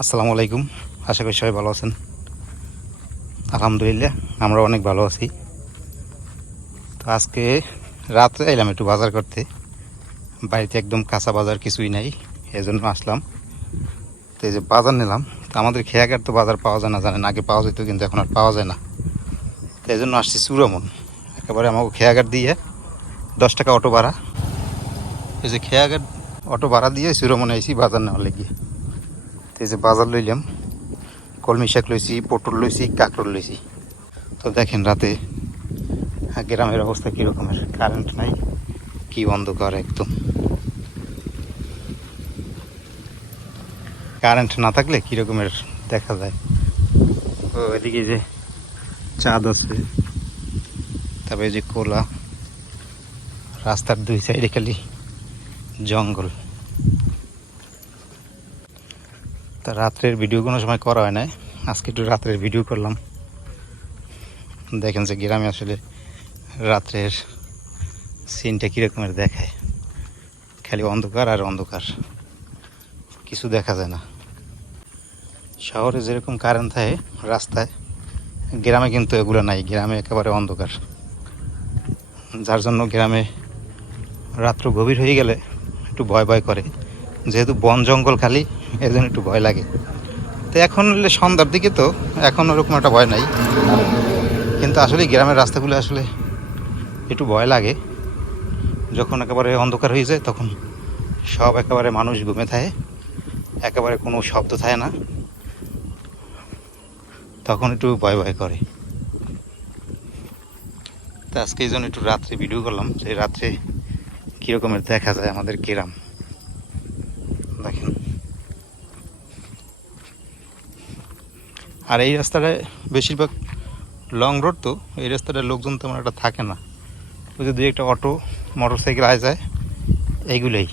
আসসালামু আলাইকুম। আশা করি সবাই ভালো আছেন। আলহামদুলিল্লাহ আমরা অনেক ভালো আছি। তো আজকে রাত্রে এলাম একটু বাজার করতে। বাড়িতে একদম কাঁচা বাজার কিছুই নাই, এজন্য আসলাম। তো এই যে বাজার নিলাম। তো আমাদের খেয়াঘাট তো বাজার পাওয়া যায় না, জানেন, আগে পাওয়া যেত কিন্তু এখন আর পাওয়া যায় না। তো এই জন্য আসছি চূড়ামন। একেবারে আমাকে খেয়াঘাট দিয়ে 10 টাকা অটো ভাড়া, এই যে খেয়াঘাট অটো ভাড়া দিয়ে চূড়ামনে আইসি বাজার নেওয়ার লেগে। তো এই যে বাজার লইলাম, কলমি শাক লইছি, পটল লইছি, কাঁকরোল লইছি। তো দেখেন রাতে গ্রামের অবস্থা কীরকমের, কারেন্ট নাই, কি অন্ধকার একদম। কারেন্ট না থাকলে কীরকমের দেখা যায়। তো এদিকে যে চাঁদ আছে, তারপরে যে কোলা, রাস্তার দুই সাইডে খালি জঙ্গল। তা রাত্রের ভিডিও কোনো সময় করা হয় না, আজকে একটু রাত্রের ভিডিও করলাম। দেখেন যে গ্রামে আসলে রাত্রের সিনটা কীরকমের দেখায়, খালি অন্ধকার আর অন্ধকার, কিছু দেখা যায় না। শহরে যেরকম কারেন্ট থাকে রাস্তায়, গ্রামে কিন্তু এগুলো নাই। গ্রামে একেবারে অন্ধকার, যার জন্য গ্রামে রাত্র গভীর হয়ে গেলে একটু ভয় ভয় করে, যেহেতু বন জঙ্গল খালি, এর জন্য একটু ভয় লাগে। তো এখন সন্ধ্যার দিকে তো এখন ওরকম একটা ভয় নাই, কিন্তু আসলে গ্রামের রাস্তাগুলো আসলে একটু ভয় লাগে। যখন একেবারে অন্ধকার হয়ে যায় তখন সব একেবারে মানুষ ঘুমে থাকে, একেবারে কোনো শব্দ থাকে না, তখন একটু ভয় ভয় করে। তো আজকে এই জন্য একটু রাত্রে ভিডিও করলাম, যে রাত্রে কীরকমের দেখা যায় আমাদের গ্রাম। দেখেন, আর এই রাস্তাটায় বেশিরভাগ লং রোড, তো এই রাস্তাটায় লোকজন তেমন একটা থাকে না। ওই যে দুই একটা অটো মোটর সাইকেল আয় যায়, এইগুলোই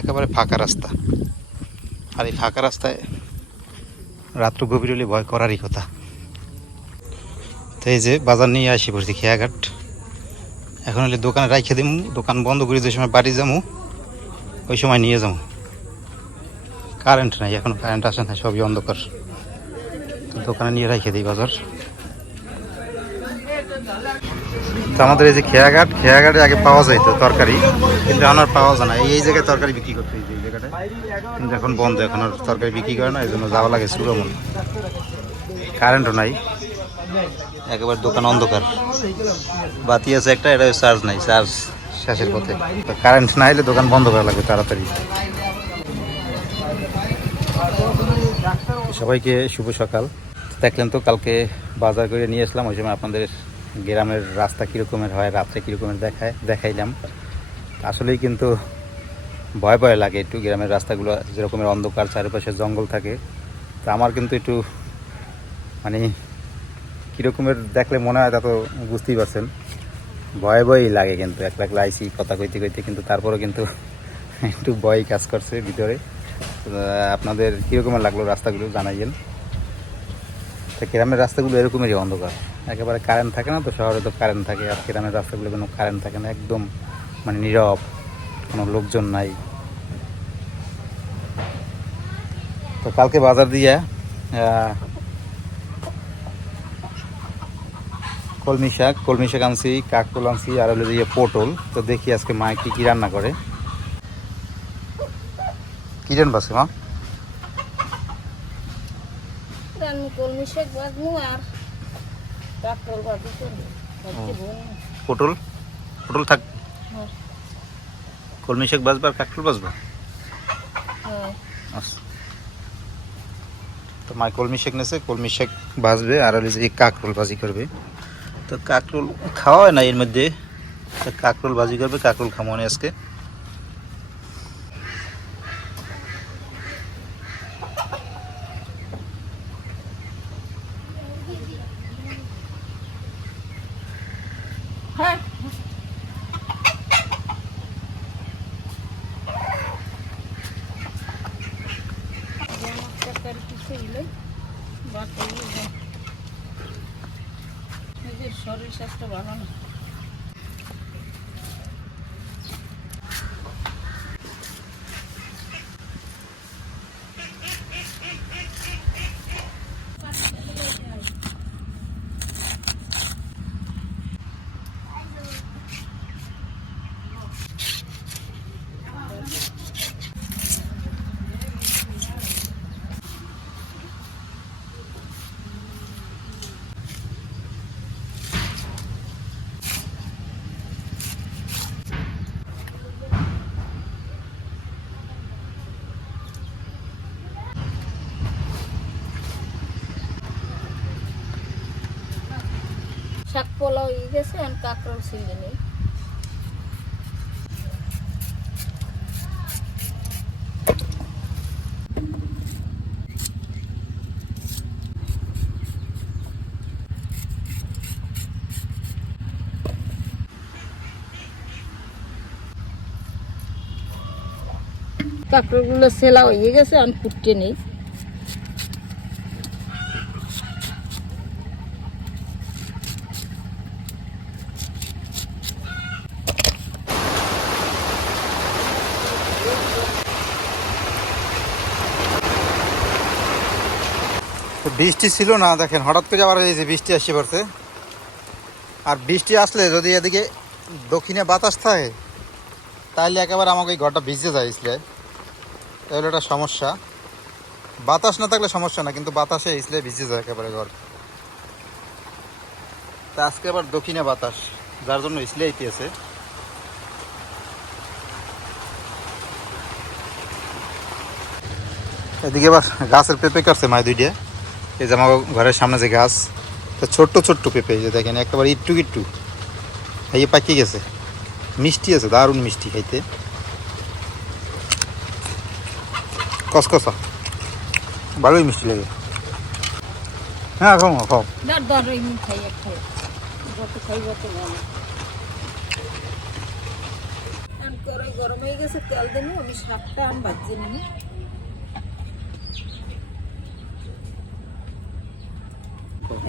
একেবারে ফাঁকা রাস্তা। আর এই ফাঁকা রাস্তায় রাত্র গভীর হলে ভয় করারই কথা। তো এই যে বাজার নিয়ে আসি পড়ছি খেয়াঘাট। এখন হলে দোকানে রাইখে দিমু, দোকান বন্ধ করে যে সময় বাড়ি যাবো ওই সময় নিয়ে যাবো। কারেন্ট নাই, এখন কারেন্ট আসে না, সবই অন্ধকার। তো দোকানে নিয়ে রাইখে দিই বাজার। তো আমাদের এই যে খেয়াঘাট, খেয়াঘাটে আগে পাওয়া যাইতো তরকারি, কিন্তু এখন আর পাওয়া যায় না। এই জায়গায় তরকারি বিক্রি করতে, এই জায়গাটায় কিন্তু এখন বন্ধ, এখন আর তরকারি বিক্রি করে না, এই জন্য যাওয়া লাগে চূড়ামন। কারেন্টও নাই, একেবারে দোকান অন্ধকার। বাতি আছে একটা, এটা চার্জ নাই, চার্জ শেষের পথে। কারেন্ট না এলে দোকান বন্ধ করা লাগবে তাড়াতাড়ি। সবাইকে শুভ সকাল। দেখলেন তো কালকে বাজার করে নিয়ে আসলাম, ওই সময় আপনাদের গ্রামের রাস্তা কীরকমের হয়, রাত্রে কীরকমের দেখাইলাম। আসলেই কিন্তু ভয় ভয় লাগে একটু, গ্রামের রাস্তাগুলো যেরকমের অন্ধকার, চারিপাশে জঙ্গল থাকে। তো আমার কিন্তু একটু মানে কীরকমের দেখলে মনে হয়, তা তো বুঝতেই পারছেন, ভয় ভয়ই লাগে। কিন্তু একলা একলা আইসি কথা কইতে কইতে, কিন্তু তারপরেও কিন্তু একটু ভয় কাজ করছে ভিতরে। আপনাদের কীরকমের লাগলো রাস্তাগুলো জানাইয়েন। তো গ্রামের রাস্তাগুলো এরকমেরই অন্ধকার, একেবারে কারেন্ট থাকে না। তো শহরে তো কারেন্ট থাকে, আর গ্রামের রাস্তাগুলো কোনো কারেন্ট থাকে না, একদম মানে নীরব, কোনো লোকজন নাই। তো কালকে বাজার দিয়ে কলমি শাক আনছি, কাকরোল আনছি, আর হলো দিয়ে পটল। তো দেখি আজকে মা কি কি রান্না করে। কি রান্না মা? কলমি শাক ভাজবো আর কাঁকরোল ভাজবো। পটল পটল থাক, কলমি শাক ভাজবা আর কাকরোল ভাজবা। আচ্ছা, তো মা কলমি শাক নেছে, কলমি শাক ভাজবে, আর হলে যে কাকরোল ভাজি করবে। তো কাকরোল খাওয়া হয় না এর মধ্যে, কাকরোল ভাজি করবে, কাকরোল খামো না আজকে। শরীর স্বাস্থ্য ভালো না। শাক পোলাও হয়ে গেছে, আর কাঁকরোল ছিলে নেই। কাঁকরোলগুলো সেলা হয়ে গেছে, আর ফুটতে নেই। তো বৃষ্টি ছিল না, দেখেন হঠাৎ করে আবার এই যে বৃষ্টি আসছে পড়ছে। আর বৃষ্টি আসলে যদি এদিকে দক্ষিণে বাতাস থাকে তাহলে একেবারে আমাকে এই ঘরটা ভিজে যায়, ইসলে তাহলে একটা সমস্যা। বাতাস না থাকলে সমস্যা না, কিন্তু বাতাসে ইসলে ভিজে যায় একেবারে ঘর। তা আজকে আবার দক্ষিণে বাতাস, যার জন্য ইসলে আইতেছে। এদিকে আবার গাছের পেঁপে কাটছে মায় দুইটা। এই যে আমার ঘরের সামনে যে গাছ, তো ছোট্ট ছোট্ট পেঁপে, এই যে দেখেন একেবারে ইট্টু ইট্টু খাইয়ে পাকিয়ে গেছে। মিষ্টি আছে, দারুণ মিষ্টি খাইতে, কসকসা, ভালোই মিষ্টি লাগে। হ্যাঁ খাও খাও। গরম হয়ে গেছে, তেল দেবো। আমি শাকটা ভাজিয়ে নিই।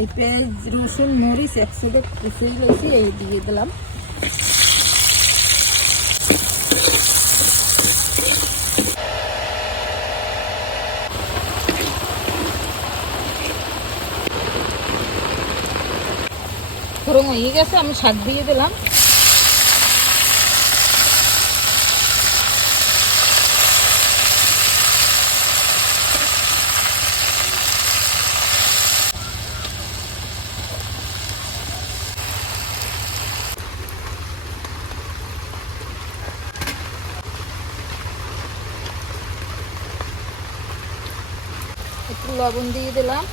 এই পেঁয়াজ রসুন মরিচ একসাথে কুচিয়ে রয়েছি, এই দিয়ে দিলাম। ফোড়ন হয়ে গেছে, আমি শাক দিয়ে দিলাম। একটু লবণ দিয়ে দিলাম।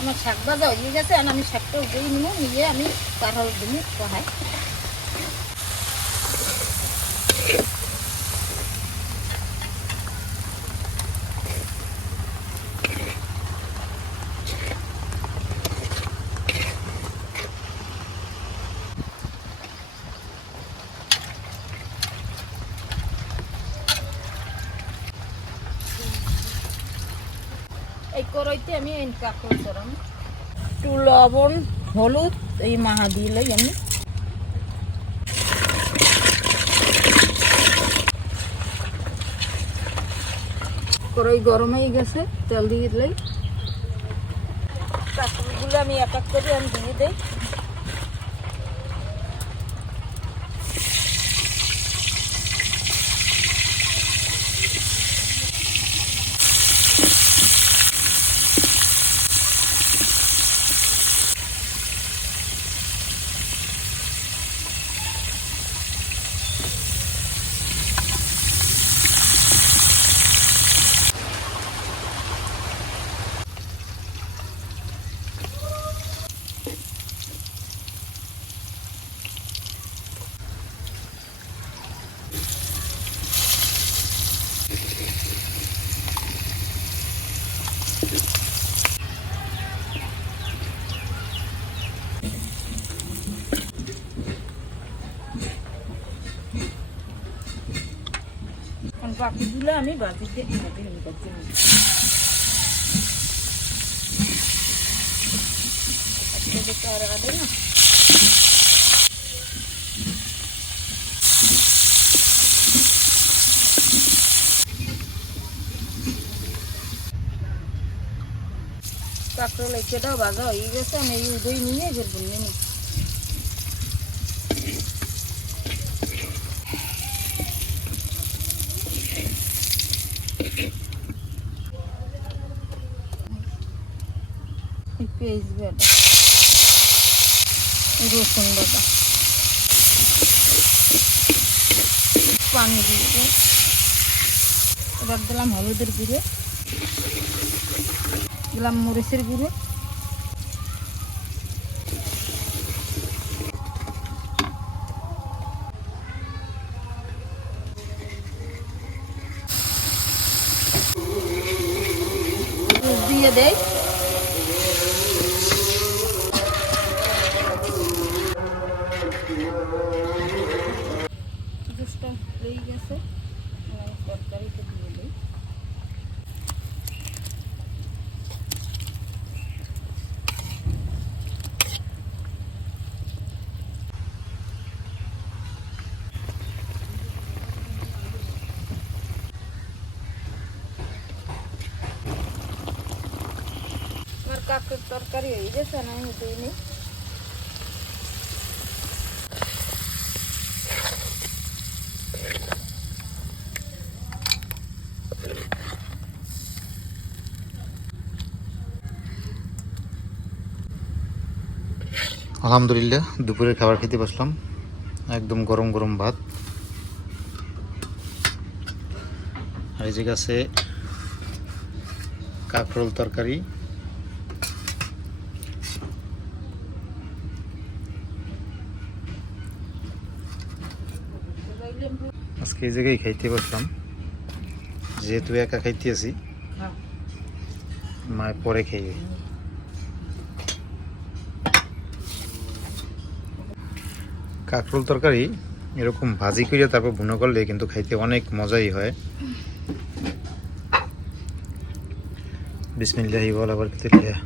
আমার শাক ভাজা হয়ে গেছে, আর আমি শাকটা উঠেই নিব, নিয়ে আমি কাঁঠাল দিব কহাই। এই কড়াইতে আমি কাঁকড় চড়াম। একটু লবণ হলুদ এই মাহা দিলে আমি কড়াই গরম হয়ে গেছে, তেল দিয়ে দিলেই কাঁকড়গুলো আমি এক এক করে আমি দিয়ে দিই। বাকিগুলো আমি বাজিতে কিনে নিয়ে যাচ্ছি একটা তো আর আদে না কাঁকরোল এটাও ভাজা হয়ে গেছে আমি এই উদয় নিয়ে এবার বললে নি পেঁয়াজ বাটা রসুন বাটা পানি দিয়ে এবার দিলাম হলুদের গুঁড়ো দিলাম মরিচের গুঁড়ো দিয়ে দেয় জুসটা হয়ে গেছে তরকারিতে দিয়ে দিই আমার কাকের তরকারি হয়ে গেছে না আমি দিইনি আলহামদুলিল্লাহ দুপুরের খাবার খেতে বসলাম একদম গরম গরম ভাত আর এই যে আছে কাঁকরোল তরকারি আজকে এই জায়গায় খাইতে বসলাম যেহেতু একা খাইতে আছি মায়ের পরে খাইবে কাঁকরোল তরকারি এরকম ভাজি করে তারপর ভুনা করলে কিন্তু খাইতে অনেক মজাই হয় বিসমিল্লাহি ওয়ালা বারাকাতুল্লাহ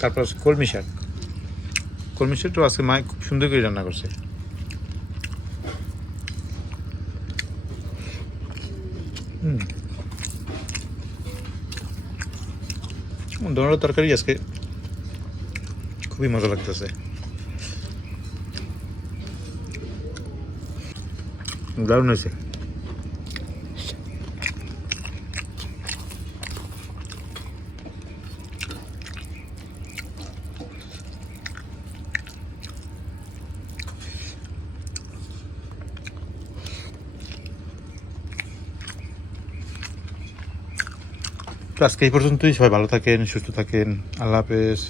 তারপর কলমি শাকটা আজকে মা খুব সুন্দর করে রান্না করছে দোনো তরকারি আজকে খুবই মজা লাগতেছে দারুণ হয়েছে তো আজকে এই পর্যন্তই সবাই ভালো থাকেন সুস্থ থাকেন আল্লাহ হাফেজ